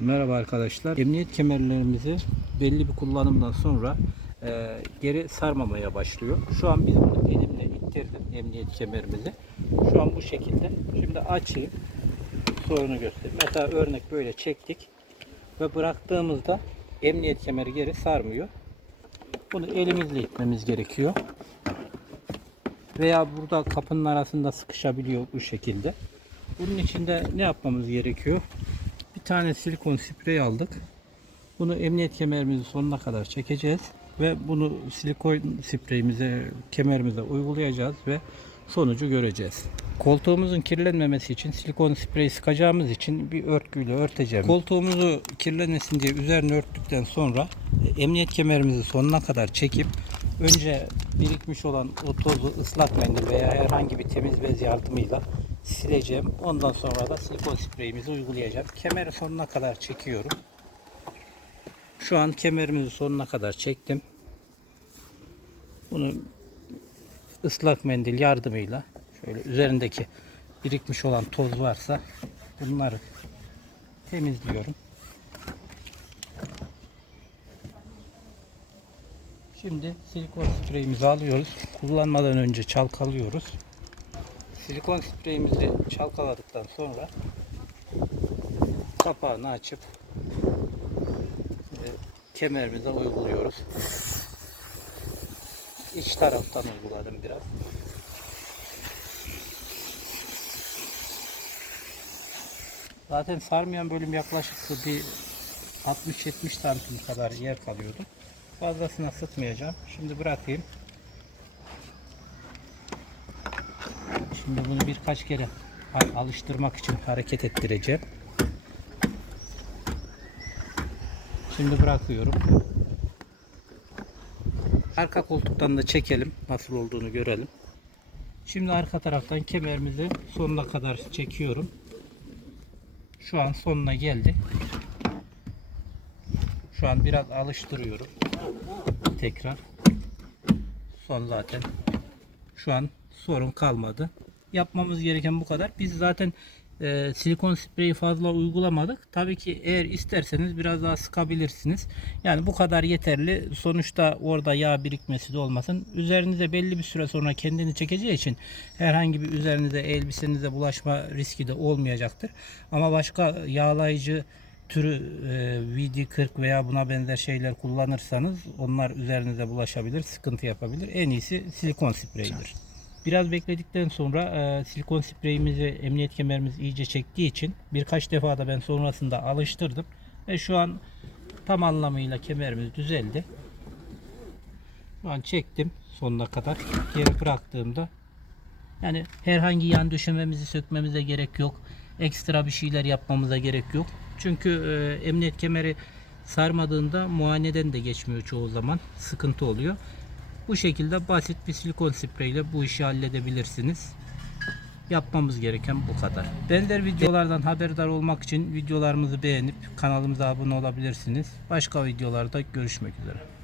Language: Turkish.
Merhaba arkadaşlar. Emniyet kemerlerimizi belli bir kullanımdan sonra e, geri sarmamaya başlıyor. Şu an biz bunu elimle ittirdim emniyet kemerimizi. Şu an bu şekilde. Şimdi açayım. Sorunu göstereyim. Mesela örnek böyle çektik ve bıraktığımızda emniyet kemeri geri sarmıyor. Bunu elimizle itmemiz gerekiyor. Veya burada kapının arasında sıkışabiliyor bu şekilde. Bunun için de ne yapmamız gerekiyor? Tane silikon sprey aldık. Bunu emniyet kemerimizin sonuna kadar çekeceğiz ve bunu silikon spreyimize kemerimize uygulayacağız ve sonucu göreceğiz. Koltuğumuzun kirlenmemesi için silikon sprey sıkacağımız için bir örtüyle örteceğim. Koltuğumuzu kirlenmesin diye üzerine örttükten sonra e, emniyet kemerimizi sonuna kadar çekip önce birikmiş olan o tozu ıslak mendil veya herhangi bir temiz bez yardımıyla sileceğim. Ondan sonra da silikon spreyimizi uygulayacağım. Kemeri sonuna kadar çekiyorum. Şu an kemerimizi sonuna kadar çektim. Bunu ıslak mendil yardımıyla şöyle üzerindeki birikmiş olan toz varsa bunları temizliyorum. Şimdi silikon spreyimizi alıyoruz. Kullanmadan önce çalkalıyoruz. Silikon spreyimizi çalkaladıktan sonra kapağını açıp e, kemerimize uyguluyoruz. İç taraftan uyguladım biraz. Zaten sarmayan bölüm yaklaşık bir 60-70 santim kadar yer kalıyordu. Fazlasına sıkmayacağım. Şimdi bırakayım. Şimdi bunu birkaç kere al- alıştırmak için hareket ettireceğim. Şimdi bırakıyorum. Arka koltuktan da çekelim. Nasıl olduğunu görelim. Şimdi arka taraftan kemerimizi sonuna kadar çekiyorum. Şu an sonuna geldi. Şu an biraz alıştırıyorum. Tekrar. Son zaten. Şu an sorun kalmadı. Yapmamız gereken bu kadar. Biz zaten e, silikon spreyi fazla uygulamadık. Tabii ki eğer isterseniz biraz daha sıkabilirsiniz. Yani bu kadar yeterli. Sonuçta orada yağ birikmesi de olmasın. Üzerinize belli bir süre sonra kendini çekeceği için herhangi bir üzerinize elbisenize bulaşma riski de olmayacaktır. Ama başka yağlayıcı türü e, VD40 veya buna benzer şeyler kullanırsanız onlar üzerinize bulaşabilir, sıkıntı yapabilir. En iyisi silikon spreyidir. Biraz bekledikten sonra e, silikon spreyimizi emniyet kemerimiz iyice çektiği için birkaç defa da ben sonrasında alıştırdım ve şu an tam anlamıyla kemerimiz düzeldi. Şu an çektim sonuna kadar. Geri bıraktığımda yani herhangi yan döşememizi sökmemize gerek yok. Ekstra bir şeyler yapmamıza gerek yok. Çünkü e, emniyet kemeri sarmadığında muayeneden de geçmiyor çoğu zaman. Sıkıntı oluyor. Bu şekilde basit bir silikon spreyle bu işi halledebilirsiniz. Yapmamız gereken bu kadar. Benzer videolardan haberdar olmak için videolarımızı beğenip kanalımıza abone olabilirsiniz. Başka videolarda görüşmek üzere.